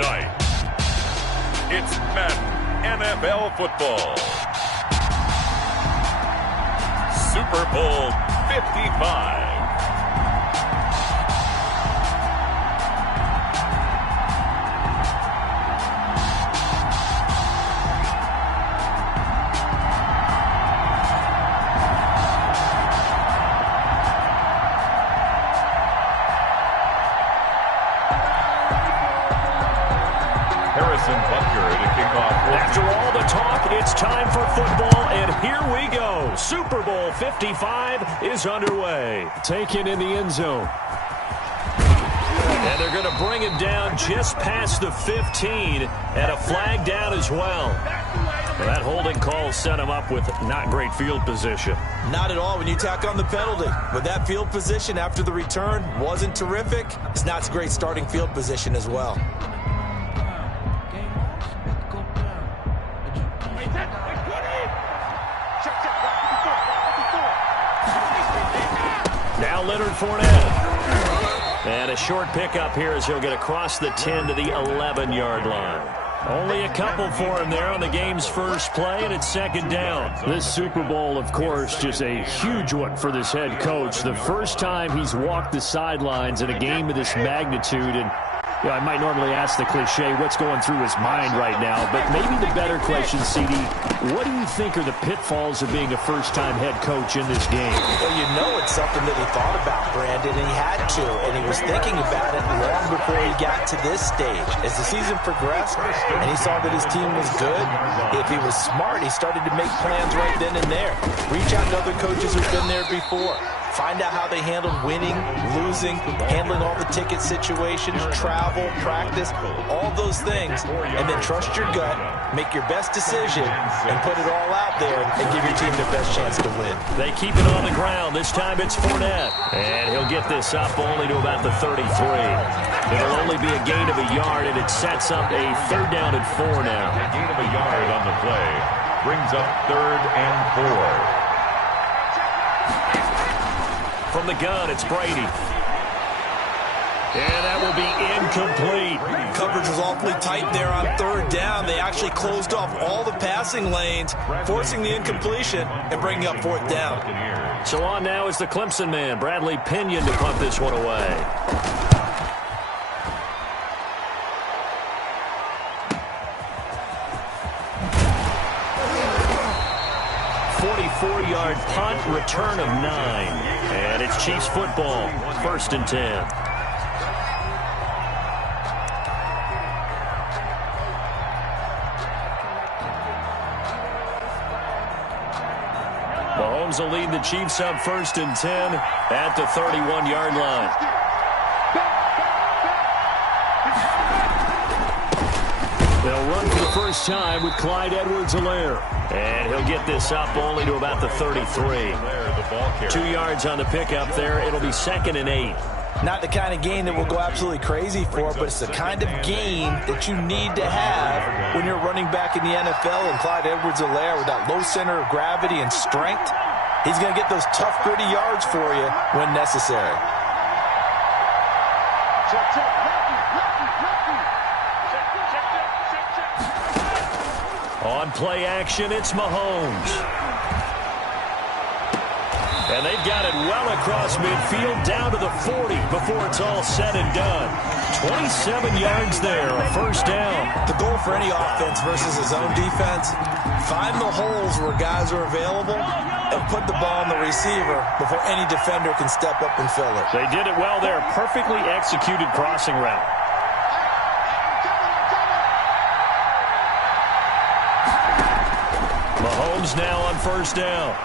Tonight, it's Madden NFL Football. Super Bowl 55. After all the talk, it's time for football, and here we go. Super Bowl 55 is underway. Taken in the end zone. And they're going to bring him down just past the 15, and a flag down as well. That holding call set him up with not great field position. Not at all when you tack on the penalty. But that field position after the return wasn't terrific. It's not a great starting field position as well. Now Leonard Fournette. And a short pickup here as he'll get across the 10 to the 11-yard line. Only a couple for him there on the game's first play, and it's second down. This Super Bowl, of course, just a huge one for this head coach. The first time he's walked the sidelines in a game of this magnitude, and I might normally ask the cliche, what's going through his mind right now? But maybe the better question, CD, what do you think are the pitfalls of being a first-time head coach in this game? Well, you know it's something that he thought about, Brandon, and he had to. And he was thinking about it long before he got to this stage. As the season progressed and he saw that his team was good, if he was smart, he started to make plans right then and there. Reach out to other coaches who've been there before. Find out how they handled winning, losing, handling all the ticket situations, travel, practice, all those things, and then trust your gut, make your best decision, and put it all out there and give your team the best chance to win. They keep it on the ground. This time it's Fournette. And he'll get this up only to about the 33. It'll only be a gain of a yard, and it sets up a third down and 4 now. A gain of a yard on the play brings up 3rd and 4. From the gun, it's Brady. And that will be incomplete. Coverage was awfully tight there on 3rd down. They actually closed off all the passing lanes, forcing the incompletion and bringing up 4th down. So on now is the Clemson man, Bradley Pinion, to punt this one away. 44-yard punt, return of 9. And it's Chiefs football, 1st and 10. Mahomes will lead the Chiefs up 1st and 10 at the 31-yard line. They'll run for the first time with Clyde Edwards-Helaire. And he'll get this up only to about the 33. 2 yards on the pickup there. It'll be 2nd and 8. Not the kind of game that we'll go absolutely crazy for, but it's the kind of game that you need to have when you're running back in the NFL. And Clyde Edwards-Helaire, with that low center of gravity and strength, he's going to get those tough, gritty yards for you when necessary. On play action, it's Mahomes. And they've got it well across midfield, down to the 40 before it's all said and done. 27 yards there, a 1st down. The goal for any offense versus his own defense, find the holes where guys are available and put the ball on the receiver before any defender can step up and fill it. They did it well there, perfectly executed crossing route. Mahomes now on 1st down.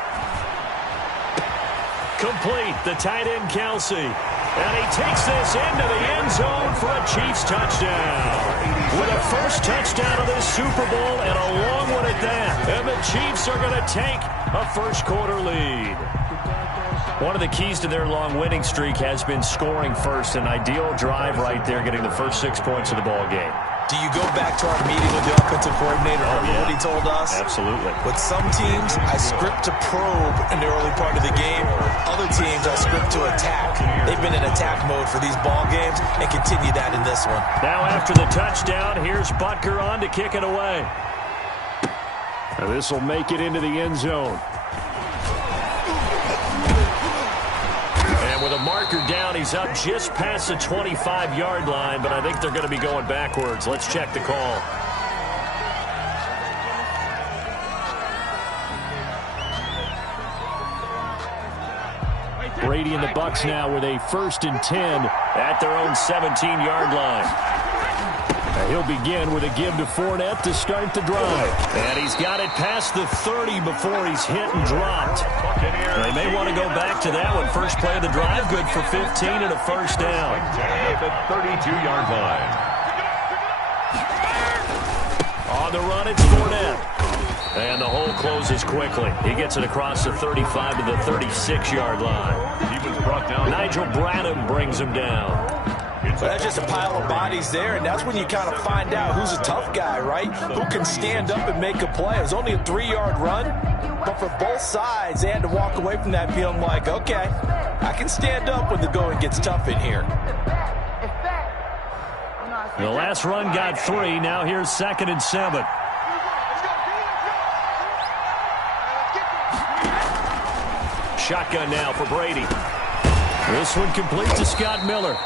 Complete, the tight end Kelsey. And he takes this into the end zone for a Chiefs touchdown. With a first touchdown of this Super Bowl and a long one at that. And the Chiefs are going to take a first-quarter lead. One of the keys to their long winning streak has been scoring first. An ideal drive right there, getting the first 6 points of the ball game. Do you go back to our meeting with the offensive coordinator? What he told us? Absolutely. With some teams, I script to probe in the early part of the game. other teams are scripted to attack. They've been in attack mode for these ball games and continue that in this one. Now after the touchdown, here's Butker on to kick it away. Now this will make it into the end zone. And with a marker down, he's up just past the 25-yard line, but I think they're going to be going backwards. Let's check the call. Brady and the Bucs now with a 1st and 10 at their own 17-yard line. Now he'll begin with a give to Fournette to start the drive. And he's got it past the 30 before he's hit and dropped. They may want to go back to that one. First play of the drive, good for 15 and a first down. At the 32-yard line. On the run, it's Fournette. And the hole closes quickly. He gets it across the 35 to the 36-yard line. He was brought down. Nigel Bradham brings him down. So that's just a pile of bodies there, and that's when you kind of find out who's a tough guy, right? Who can stand up and make a play. It was only a 3-yard run, but for both sides, they had to walk away from that feeling like, okay, I can stand up when the going gets tough in here. The last run got 3. Now here's 2nd and 7. Shotgun now for Brady. This one complete to Scott Miller.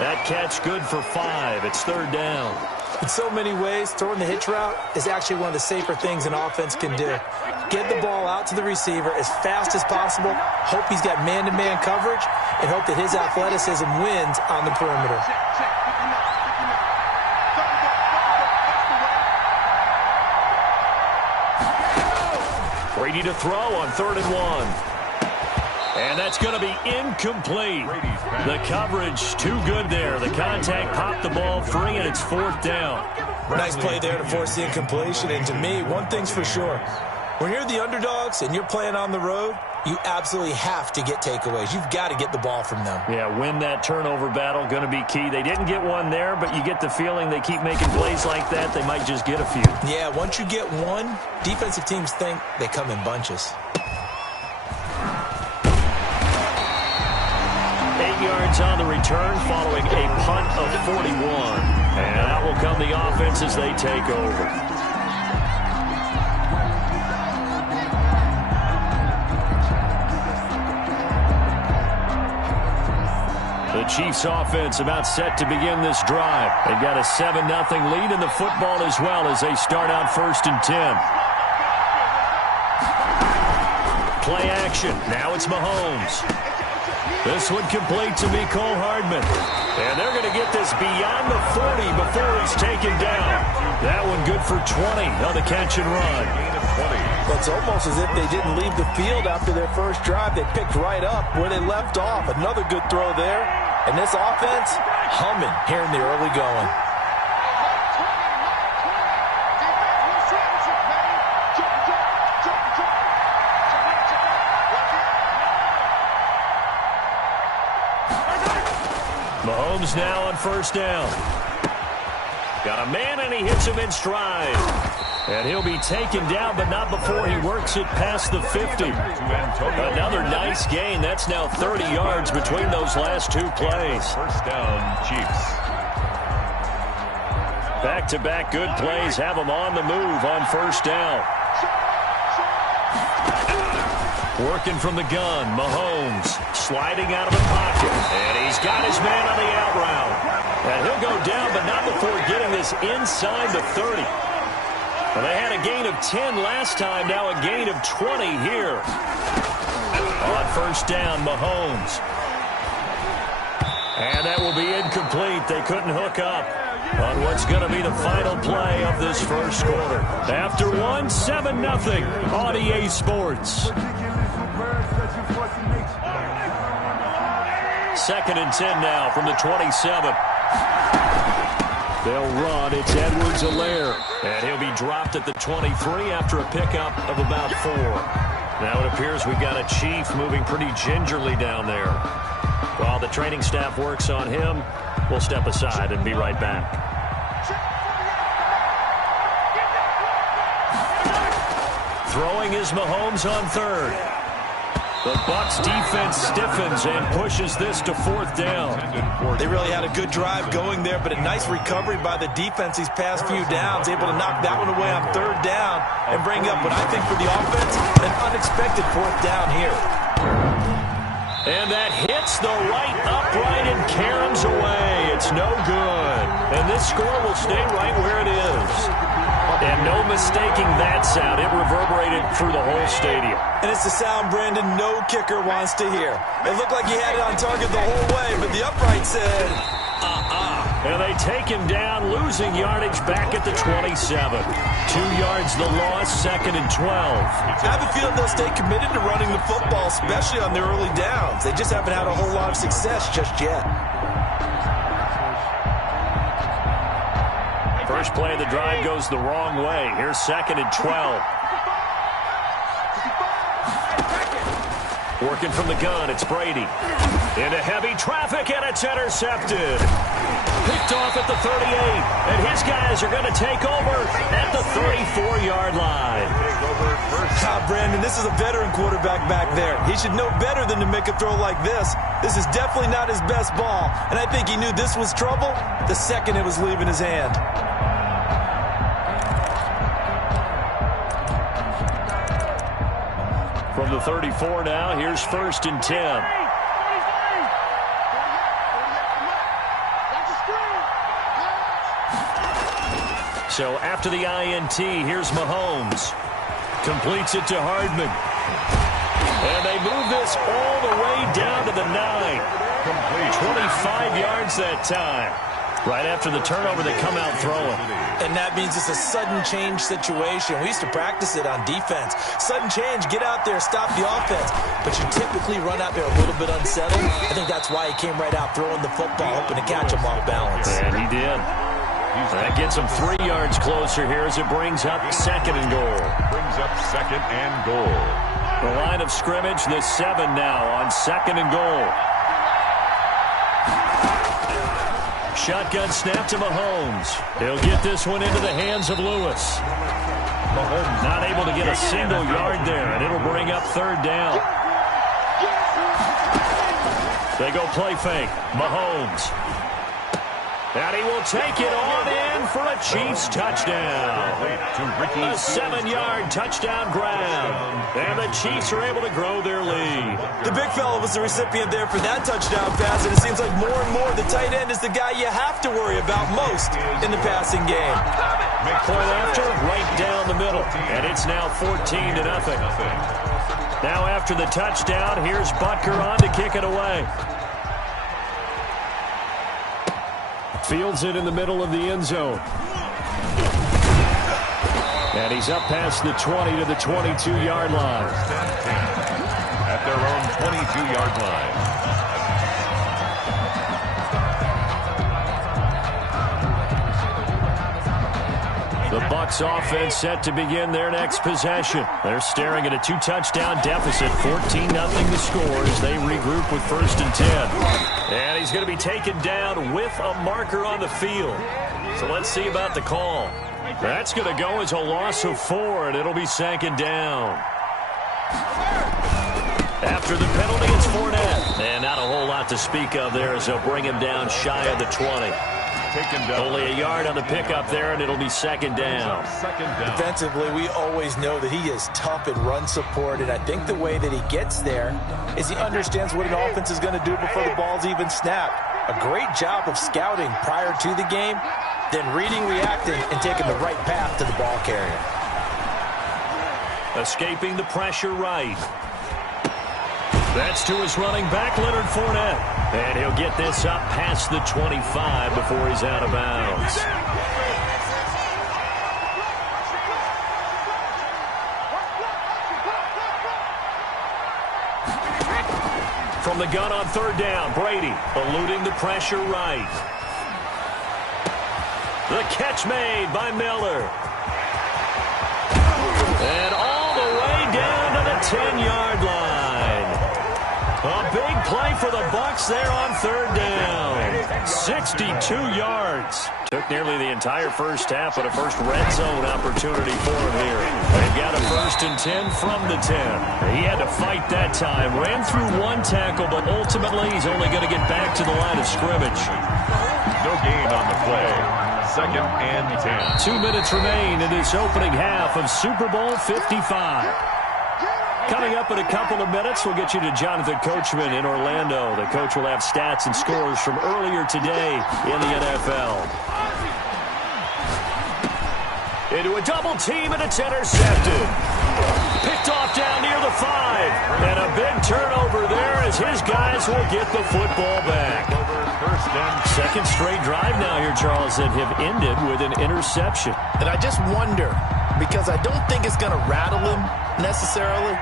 That catch good for 5. It's 3rd down. In so many ways, throwing the hitch route is actually one of the safer things an offense can do. Get the ball out to the receiver as fast as possible, hope he's got man-to-man coverage, and hope that his athleticism wins on the perimeter. Brady to throw on 3rd and 1. And that's going to be incomplete. The coverage too good there. The contact popped the ball free, and it's 4th down. Nice play there to force the incompletion. And to me, one thing's for sure. When you're the underdogs and you're playing on the road, you absolutely have to get takeaways. You've got to get the ball from them. Yeah, win that turnover battle, going to be key. They didn't get one there, but you get the feeling they keep making plays like that, they might just get a few. Yeah, once you get one, defensive teams think they come in bunches. 8 yards on the return following a punt of 41. And out will come the offense as they take over. The Chiefs offense about set to begin this drive. They've got a 7-0 lead in the football as well as they start out 1st and 10. Play action. Now it's Mahomes. This one complete to Mecole Hardman. And they're going to get this beyond the 40 before he's taken down. That one good for 20 on the catch and run. It's almost as if they didn't leave the field after their first drive. They picked right up where they left off. Another good throw there. And this offense, humming here in the early going. Mahomes now on 1st down. Got a man, and he hits him in stride. And he'll be taken down, but not before he works it past the 50. Another nice gain. That's now 30 yards between those last 2 plays. 1st down, Chiefs. Back-to-back good plays have them on the move on 1st down. Working from the gun, Mahomes sliding out of the pocket. And he's got his man on the out route. And he'll go down, but not before getting this inside the 30. Well, they had a gain of 10 last time, now a gain of 20 here. On 1st down, Mahomes. And that will be incomplete. They couldn't hook up on what's going to be the final play of this first quarter. After one, 7-0 on EA Sports. 2nd and 10 now from the 27. They'll run. It's Edwards-Helaire. And he'll be dropped at the 23 after a pickup of about 4. Now it appears we've got a Chief moving pretty gingerly down there. While the training staff works on him, we'll step aside and be right back. Throwing is Mahomes on 3rd. The Bucs defense stiffens and pushes this to 4th down. They really had a good drive going there, but a nice recovery by the defense these past few downs, able to knock that one away on 3rd down and bring up what I think for the offense, an unexpected 4th down here. And that hits the right upright and caroms away. It's no good. And this score will stay right where it is. And no mistaking that sound. It reverberated through the whole stadium. And it's the sound, Brandon, no kicker wants to hear. It looked like he had it on target the whole way, but the upright said, And they take him down, losing yardage back at the 27. 2 yards the loss, 2nd and 12. I have a feeling they'll stay committed to running the football, especially on their early downs. They just haven't had a whole lot of success just yet. First play of the drive goes the wrong way. Here's 2nd and 12. Working from the gun, it's Brady. Into heavy traffic, and it's intercepted. Picked off at the 38, and his guys are going to take over at the 34-yard line. Brandon, this is a veteran quarterback back there. He should know better than to make a throw like this. This is definitely not his best ball, and I think he knew this was trouble the second it was leaving his hand. From the 34 now, here's 1st and 10. So after the INT, here's Mahomes. Completes it to Hardman. And they move this all the way down to the 9. 25 yards that time. Right after the turnover, they come out throwing. And that means it's a sudden change situation. We used to practice it on defense. Sudden change, get out there, stop the offense. But you typically run out there a little bit unsettled. I think that's why he came right out throwing the football, hoping to catch him off balance. And he did. That gets him 3 yards closer here as it brings up 2nd and goal. Brings up 2nd and goal. The line of scrimmage, the 7 now on 2nd and goal. Shotgun snap to Mahomes. He'll get this one into the hands of Lewis. Mahomes not able to get a single yard there, and it'll bring up 3rd down. They go play fake. Mahomes. And he will take it on in for a Chiefs touchdown. A 7-yard touchdown grab. And the Chiefs are able to grow their lead. The big fella was the recipient there for that touchdown pass, and it seems like more and more the tight end is the guy you have to worry about most in the passing game. Point after, right down the middle. And it's now 14-0. Now after the touchdown, here's Butker on to kick it away. Fields it in the middle of the end zone. And he's up past the 20 to the 22-yard line. At their own 22-yard line. The Bucs offense set to begin their next possession. They're staring at a 2-touchdown deficit, 14-0 the score as they regroup with 1st and 10. And he's going to be taken down with a marker on the field. So let's see about the call. That's going to go as a loss of 4, and it'll be 2nd down. After the penalty, it's Fournette. And not a whole lot to speak of there as they'll bring him down shy of the 20. Only a yard on the pickup there, and it'll be 2nd down. Defensively, we always know that he is tough in run support, and I think the way that he gets there is he understands what an offense is going to do before the ball's even snapped. A great job of scouting prior to the game, then reading, reacting, and taking the right path to the ball carrier. Escaping the pressure right. That's to his running back, Leonard Fournette. And he'll get this up past the 25 before he's out of bounds. From the gun on 3rd down, Brady eluding the pressure right. The catch made by Miller. And all the way down to the 10-yard line. A big play for the Bucs there on 3rd down. 62 yards. Took nearly the entire first half, but a first red zone opportunity for him here. They've got a 1st and 10 from the 10. He had to fight that time. Ran through one tackle, but ultimately he's only going to get back to the line of scrimmage. No gain on the play. 2nd and 10. 2 minutes remain in this opening half of Super Bowl 55. Coming up in a couple of minutes, we'll get you to Jonathan Coachman in Orlando. The coach will have stats and scores from earlier today in the NFL. Into a double team, and it's intercepted. Picked off down near the 5. And a big turnover there as his guys will get the football back. Second straight drive now here, Charles, that have ended with an interception. And I just wonder, because I don't think it's going to rattle him necessarily,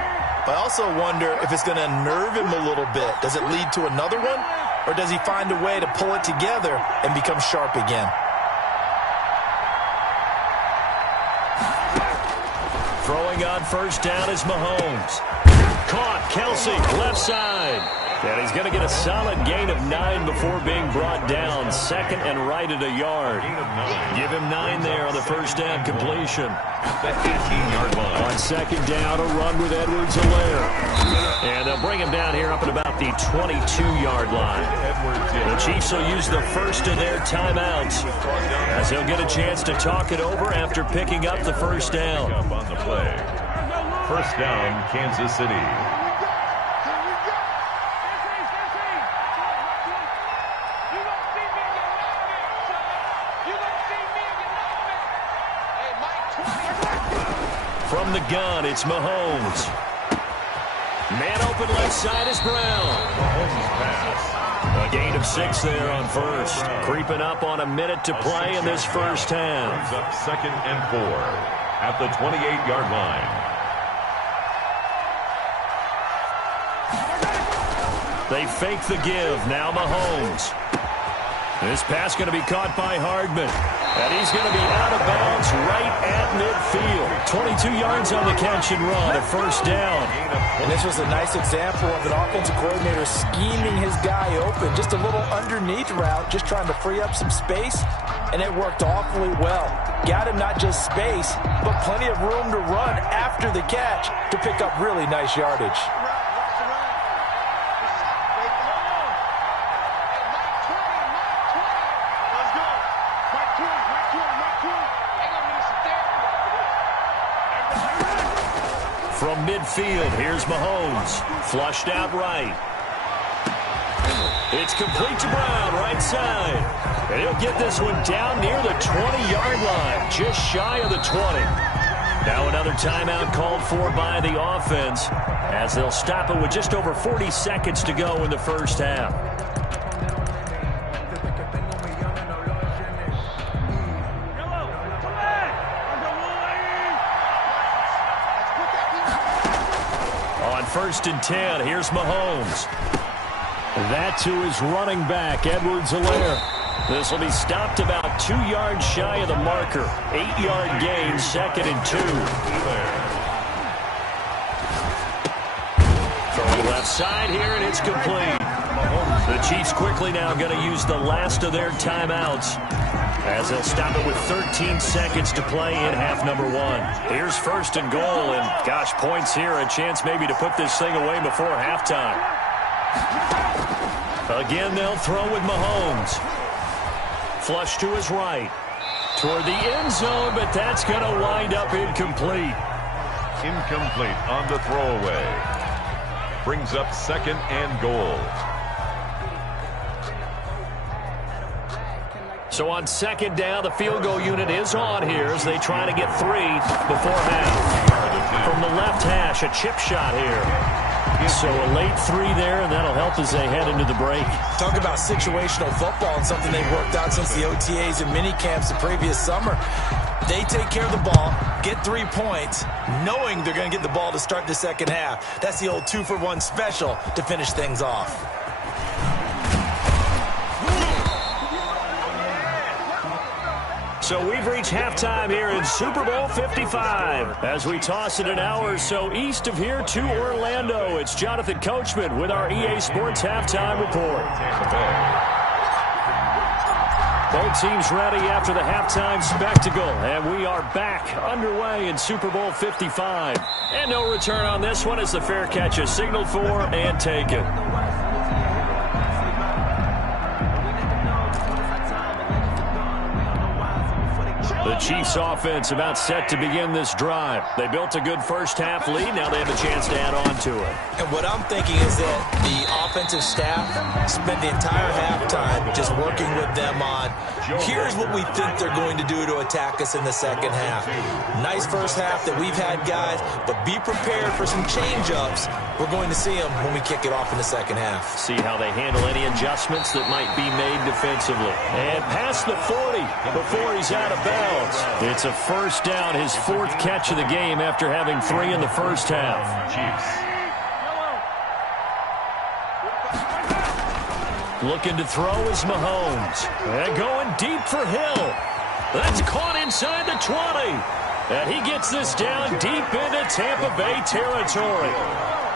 but I also wonder if it's going to unnerve him a little bit. Does it lead to another one? Or does he find a way to pull it together and become sharp again? Throwing on first down is Mahomes. Caught, Kelsey, left side. And he's going to get a solid gain of 9 before being brought down. 2nd and right at a yard. Give him 9 there on the first down completion. The 18-yard line. On 2nd down, a run with Edwards-Helaire. And they'll bring him down here up at about the 22-yard line. The Chiefs will use the first of their timeouts as they'll get a chance to talk it over after picking up the first down. Up on the play. First down, Kansas City. From the gun, it's Mahomes. Man open left side is Brown. Mahomes pass. A gain of 6 there on first. Creeping up on a minute to play in this first half. Brings up 2nd and 4 at the 28-yard line. They fake the give. Now Mahomes. This pass going to be caught by Hardman. And he's going to be out of bounds right at midfield. 22 yards on the catch and run, a first down. And this was a nice example of an offensive coordinator scheming his guy open. Just a little underneath route, just trying to free up some space. And it worked awfully well. Got him not just space, but plenty of room to run after the catch to pick up really nice yardage. From midfield, here's Mahomes. Flushed out right. It's complete to Brown, right side. And he'll get this one down near the 20-yard line, just shy of the 20. Now another timeout called for by the offense as they'll stop it with just over 40 seconds to go in the first half. First and 10, here's Mahomes. That to his running back, Edwards-Helaire. This will be stopped about 2 yards shy of the marker. 8-yard gain, 2nd and 2. Throwing left side here, and it's complete. The Chiefs quickly now going to use the last of their timeouts as they'll stop it with 13 seconds to play in half number 1. Here's 1st and goal, and gosh, points here, a chance maybe to put this thing away before halftime. Again, they'll throw with Mahomes. Flush to his right. Toward the end zone, but that's going to wind up incomplete. Incomplete on the throwaway. Brings up 2nd and goal. So on 2nd down, the field goal unit is on here as they try to get 3 before half. From the left hash, a chip shot here. So a late 3 there, and that'll help as they head into the break. Talk about situational football and something they've worked out since the OTAs and mini camps the previous summer. They take care of the ball, get 3 points, knowing they're going to get the ball to start the second half. That's the old 2-for-1 special to finish things off. So we've reached halftime here in Super Bowl 55. As we toss it an hour or so east of here to Orlando, it's Jonathan Coachman with our EA Sports Halftime Report. Both teams ready after the halftime spectacle, and we are back underway in Super Bowl 55. And no return on this one as the fair catch is signaled for and taken. The Chiefs offense about set to begin this drive. They built a good first half lead. Now they have a chance to add on to it. And what I'm thinking is that the offensive staff spent the entire halftime just working with them on, here's what we think they're going to do to attack us in the second half. Nice first half that we've had, guys, but be prepared for some change-ups. We're going to see them when we kick it off in the second half. See how they handle any adjustments that might be made defensively. And past the 40 before he's out of bounds. It's a first down, his fourth catch of the game after having 3 in the first half. Chiefs. Looking to throw is Mahomes. And going deep for Hill. That's caught inside the 20. And he gets this down deep into Tampa Bay territory.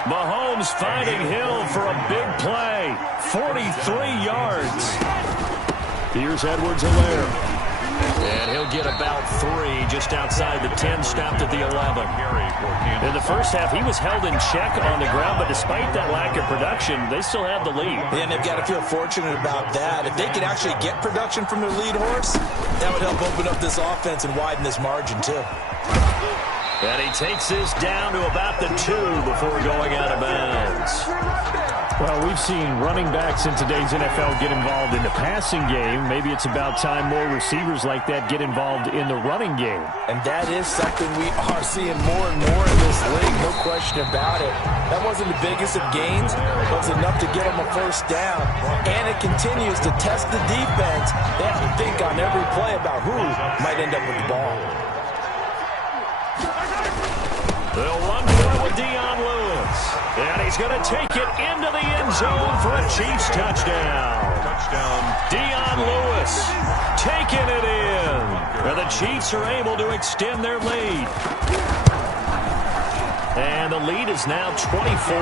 Mahomes finding Hill for a big play. 43 yards. Here's Edwards-Helaire. And he'll get about 3 just outside the 10, stopped at the 11. In the first half, he was held in check on the ground, but despite that lack of production, they still have the lead. And they've got to feel fortunate about that. If they could actually get production from their lead horse, that would help open up this offense and widen this margin, too. And he takes this down to about the 2 before going out of bounds. Well, we've seen running backs in today's NFL get involved in the passing game. Maybe it's about time more receivers like that get involved in the running game. And that is something we are seeing more and more in this league, no question about it. That wasn't the biggest of gains, but it was enough to get them a first down. And it continues to test the defense. They have to think on every play about who might end up with the ball. They'll run for it with Dion Lewis. And he's going to take it into the end zone for a Chiefs touchdown. Dion Lewis taking it in. And the Chiefs are able to extend their lead. And the lead is now 24.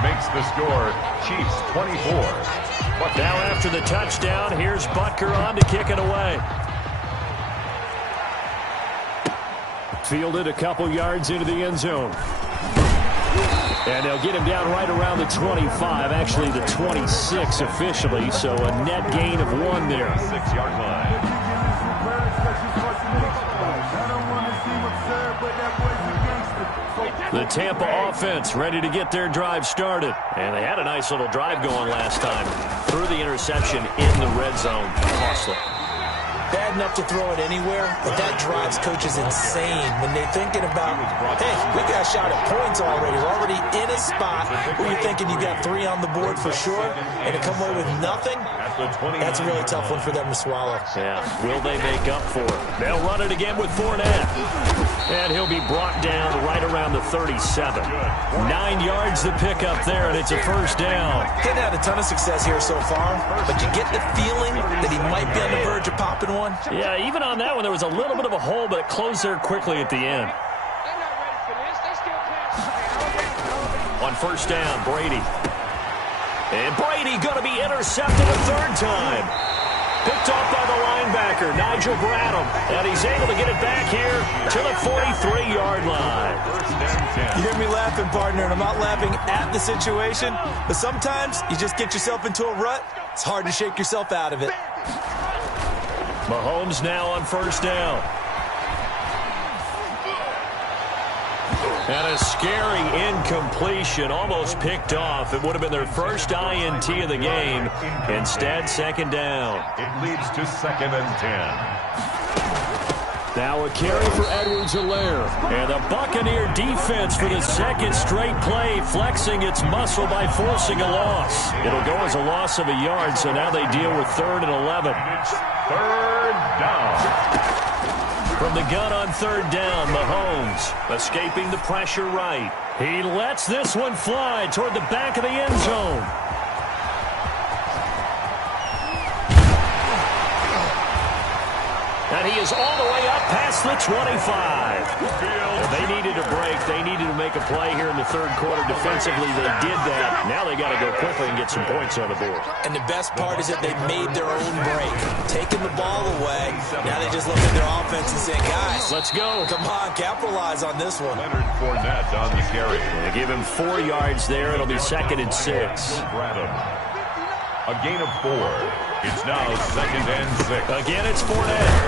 Makes the score Chiefs 24. Now after the touchdown, here's Butker on to kick it away. Fielded a couple yards into the end zone. And they'll get him down right around the 25, actually the 26 officially, so a net gain of 1 there. 6-yard line. The Tampa offense ready to get their drive started. And they had a nice little drive going last time. Threw the interception in the red zone. Costly. Bad enough to throw it anywhere, but that drives coaches insane when they're thinking about, hey, we got a shot at points already. We're already in a spot where you're thinking you got 3 on the board for sure, and to come away with nothing, that's a really tough one for them to swallow. Yeah, will they make up for it? They'll run it again with Fournette. And he'll be brought down right around the 37. 9 yards to pick up there, and it's a first down. Didn't have a ton of success here so far, but you get the feeling that he might be on the verge of popping one. Yeah, even on that one, there was a little bit of a hole, but it closed there quickly at the end. On first down, Brady. And Brady going to be intercepted a 3rd time. Picked off by the linebacker, Nigel Bradham. And he's able to get it back here to the 43-yard line. You hear me laughing, partner, and I'm not laughing at the situation, but sometimes you just get yourself into a rut. It's hard to shake yourself out of it. Mahomes now on first down. And a scary incompletion, almost picked off. It would have been their first INT of the game. Instead, 2nd down. It leads to 2nd and 10. Now a carry for Edwards-Helaire. And the Buccaneer defense for the 2nd straight play, flexing its muscle by forcing a loss. It'll go as a loss of a yard, so now they deal with 3rd and 11. It's 3rd down. From the gun on 3rd down, Mahomes escaping the pressure right. He lets this one fly toward the back of the end zone. And he is all the way up past the 25. And they needed a break. They needed to make a play here in the third quarter. Defensively, they did that. Now they got to go quickly and get some points on the board. And the best part is that they made their own break. Taking the ball away. Now they just look at their offense and say, guys, let's go. Come on, capitalize on this one. Leonard Fournette on the carry. They give him 4 yards there. It'll be 2nd and 6. A gain of 4. It's now 2nd and 6. Again, it's Fournette.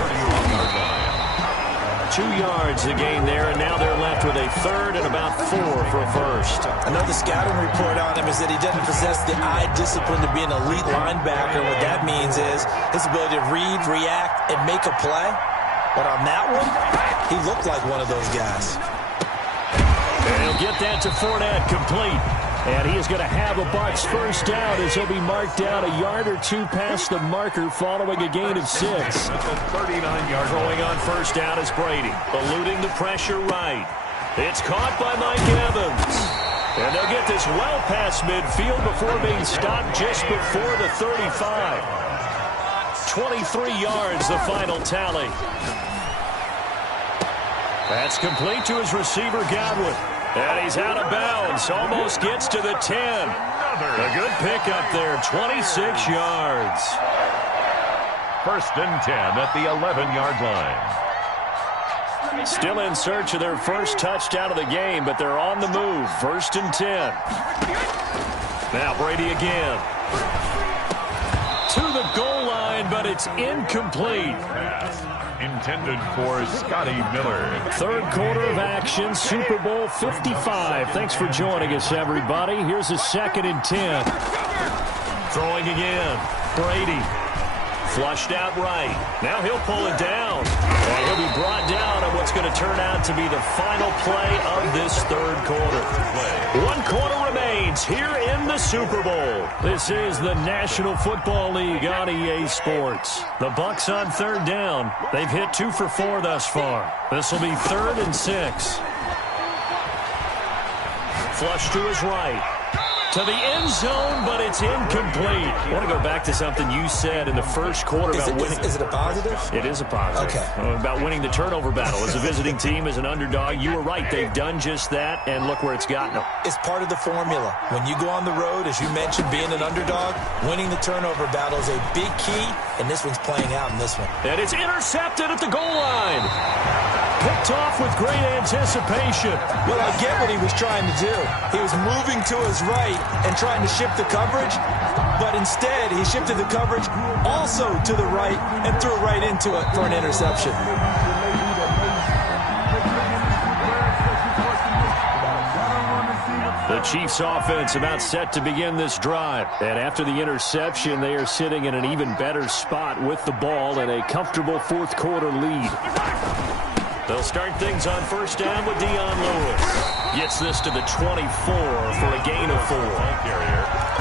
2 yards the gain there, and now they're left with a 3rd and about 4 for a first. Another scouting report on him is that he doesn't possess the eye discipline to be an elite linebacker. What that means is his ability to read, react, and make a play. But on that one, he looked like one of those guys. And he'll get that to Fournette, complete. And he is going to have a Bucs first down as he'll be marked down a yard or 2 past the marker following a gain of 6. That's a 39-yard throwing on first down is Brady, eluding the pressure right. It's caught by Mike Evans. And they'll get this well past midfield before being stopped just before the 35. 23 yards, the final tally. That's complete to his receiver, Godwin. And he's out of bounds. Almost gets to the 10. A good pickup there. 26 yards. 1st and 10 at the 11-yard line. Still in search of their first touchdown of the game, but they're on the move. 1st and 10. Now Brady again. To the goal line, but it's incomplete. Intended for Scotty Miller. Third quarter of action, Super Bowl 55. Thanks for joining us, everybody. Here's a 2nd and 10. Throwing again. Brady. Flushed out right. Now he'll pull it down. And he'll be brought down on what's going to turn out to be the final play of this third quarter. 1 quarter remains here in the Super Bowl. This is the National Football League on EA Sports. The Bucs on 3rd down. They've hit 2 for 4 thus far. This will be 3rd and 6. Flush to his right. To the end zone, but it's incomplete. I want to go back to something you said in the first quarter about winning. Is it a positive? It is a positive. Okay. About winning the turnover battle. As a visiting team, as an underdog, you were right. They've done just that, and look where it's gotten them. It's part of the formula. When you go on the road, as you mentioned, being an underdog, winning the turnover battle is a big key, and this one's playing out in this one. And it's intercepted at the goal line. Picked off with great anticipation. Well, I get what he was trying to do. He was moving to his right and trying to shift the coverage, but instead he shifted the coverage also to the right and threw right into it for an interception. The Chiefs offense about set to begin this drive. And after the interception, they are sitting in an even better spot with the ball and a comfortable fourth quarter lead. They'll start things on first down with Dion Lewis. Gets this to the 24 for a gain of 4.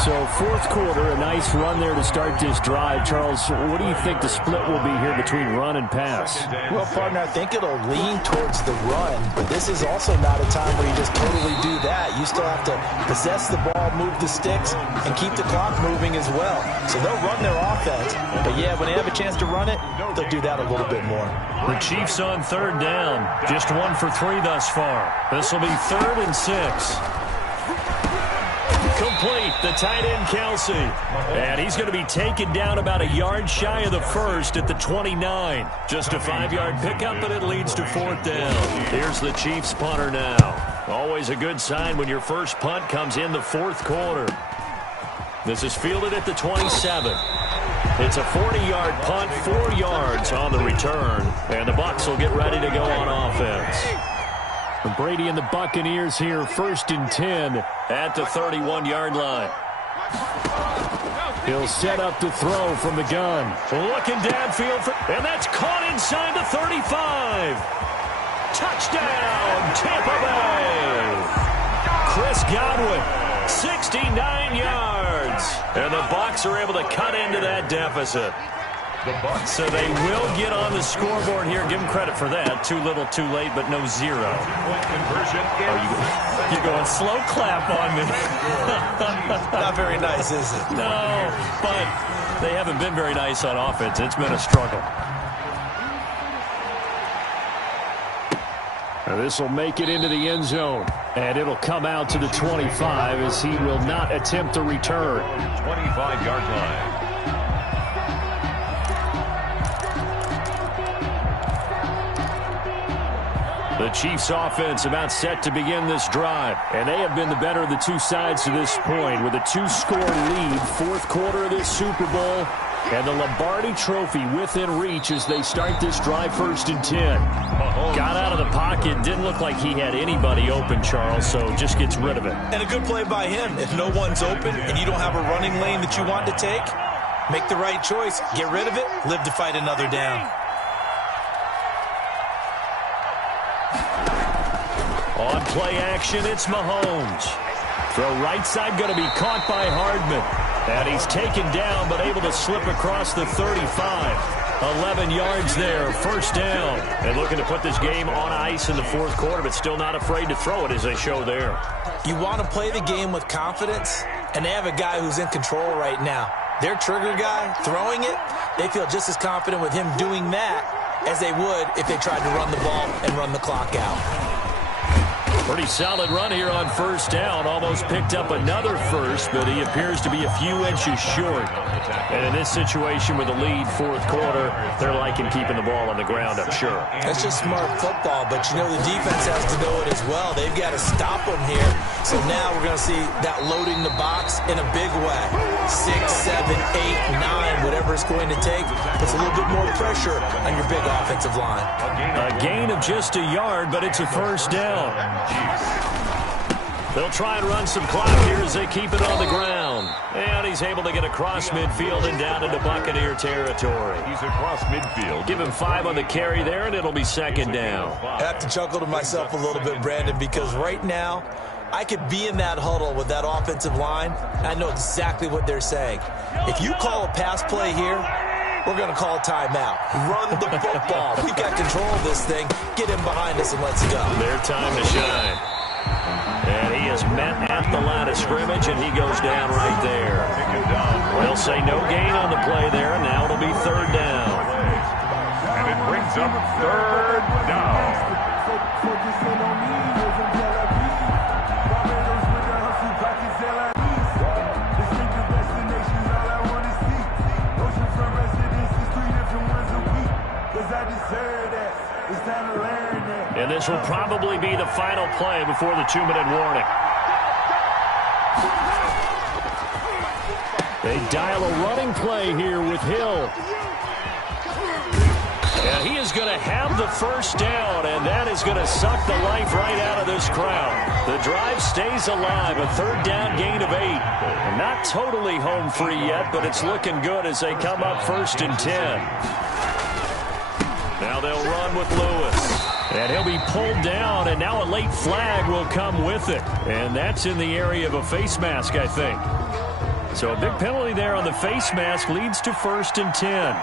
So fourth quarter, a nice run there to start this drive. Charles, what do you think the split will be here between run and pass? Well, partner, I think it'll lean towards the run, but this is also not a time where you just totally do that. You still have to possess the ball, move the sticks, and keep the clock moving as well. So they'll run their offense, but yeah, when they have a chance to run it, they'll do that a little bit more. The Chiefs on 3rd down, just 1 for 3 thus far. This will be 3rd and 6. Complete, the tight end, Kelsey. And he's going to be taken down about a yard shy of the first at the 29. Just a 5-yard pickup, but it leads to 4th down. Here's the Chiefs punter now. Always a good sign when your first punt comes in the 4th quarter. This is fielded at the 27. It's a 40-yard punt, 4 yards on the return. And the Bucs will get ready to go on offense. Brady and the Buccaneers here, 1st and 10 at the 31-yard line. He'll set up to throw from the gun. Looking downfield, and that's caught inside the 35. Touchdown, Tampa Bay. Chris Godwin, 69 yards. And the Bucs are able to cut into that deficit. So they will get on the scoreboard here. Give them credit for that. Too little, too late, but no 0. You're going slow clap on me. Not very nice, is it? No, but they haven't been very nice on offense. It's been a struggle. This will make it into the end zone, and it'll come out to the 25 as he will not attempt to return. 25-yard line. The Chiefs offense about set to begin this drive, and they have been the better of the two sides to this point with a 2-score lead, fourth quarter of this Super Bowl, and the Lombardi Trophy within reach as they start this drive 1st and 10. Got out of the pocket, didn't look like he had anybody open, Charles, so just gets rid of it. And a good play by him. If no one's open and you don't have a running lane that you want to take, make the right choice, get rid of it, live to fight another down. On play action, it's Mahomes. Throw right side going to be caught by Hardman. And he's taken down but able to slip across the 35. 11 yards there, first down. And looking to put this game on ice in the fourth quarter, but still not afraid to throw it as they show there. You want to play the game with confidence, and they have a guy who's in control right now. Their trigger guy, throwing it, they feel just as confident with him doing that as they would if they tried to run the ball and run the clock out. Pretty solid run here on first down. Almost picked up another first, but he appears to be a few inches short. And in this situation with the lead fourth quarter, they're liking keeping the ball on the ground, I'm sure. That's just smart football, but you know the defense has to know it as well. They've got to stop them here. So now we're going to see that loading the box in a big way. 6, 7, 8, 9, whatever it's going to take. Puts a little bit more pressure on your big offensive line. A gain of just a yard, but it's a first down. They'll try and run some clock here as they keep it on the ground. And he's able to get across midfield and down into Buccaneer territory. He's across midfield. Give him 5 on the carry there, and it'll be second down. I have to chuckle to myself a little bit, Brandon, because right now I could be in that huddle with that offensive line. I know exactly what they're saying. If you call a pass play here, we're going to call a timeout. Run the football. We've got control of this thing. Get him behind us and let's go. Their time to shine. And he is met at the line of scrimmage, and he goes down right there. They'll say no gain on the play there, and now it'll be third down. And it brings up third down. And this will probably be the final play before the 2-minute warning. They dial a running play here with Hill. And he is going to have the first down, and that is going to suck the life right out of this crowd. The drive stays alive, a third down gain of 8. And not totally home free yet, but it's looking good as they come up 1st and 10. Now they'll run with Lewis. And he'll be pulled down, and now a late flag will come with it. And that's in the area of a face mask, I think. So a big penalty there on the face mask leads to 1st and 10.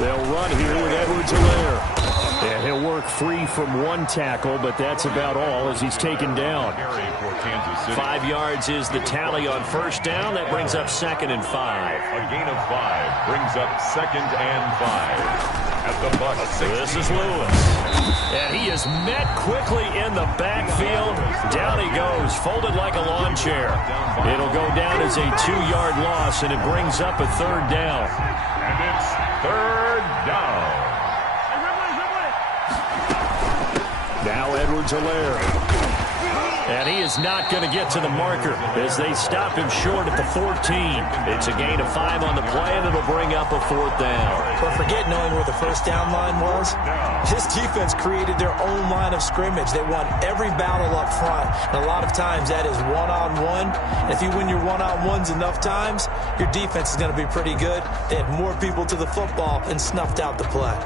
They'll run here with Edwards-Helaire. And he'll work free from one tackle, but that's about all as he's taken down. 5 yards is the tally on first down. That brings up 2nd and 5. A gain of 5 brings up 2nd and 5. At the Bucs. This is Lewis. And he is met quickly in the backfield. Down he goes, folded like a lawn chair. It'll go down as a 2-yard loss, and it brings up a third down. And it's third down. Now Edwards-Helaire. And he is not going to get to the marker as they stop him short at the 14. It's a gain of 5 on the play, and it'll bring up a 4th down. But forget knowing where the first down line was. This defense created their own line of scrimmage. They won every battle up front. And a lot of times that is one-on-one. And if you win your one-on-ones enough times, your defense is going to be pretty good. They had more people to the football and snuffed out the play.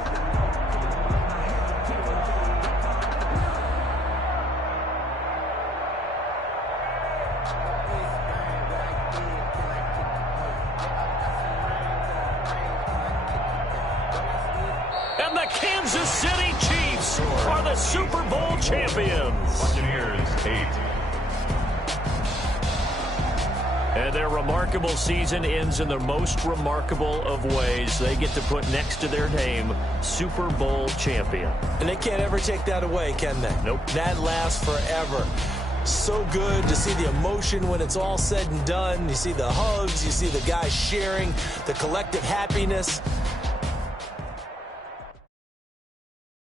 Super Bowl champions. Buccaneers 8. And their remarkable season ends in the most remarkable of ways. They get to put next to their name, Super Bowl champion. And they can't ever take that away, can they? Nope. That lasts forever. So good to see the emotion when it's all said and done. You see the hugs, you see the guys sharing, the collective happiness.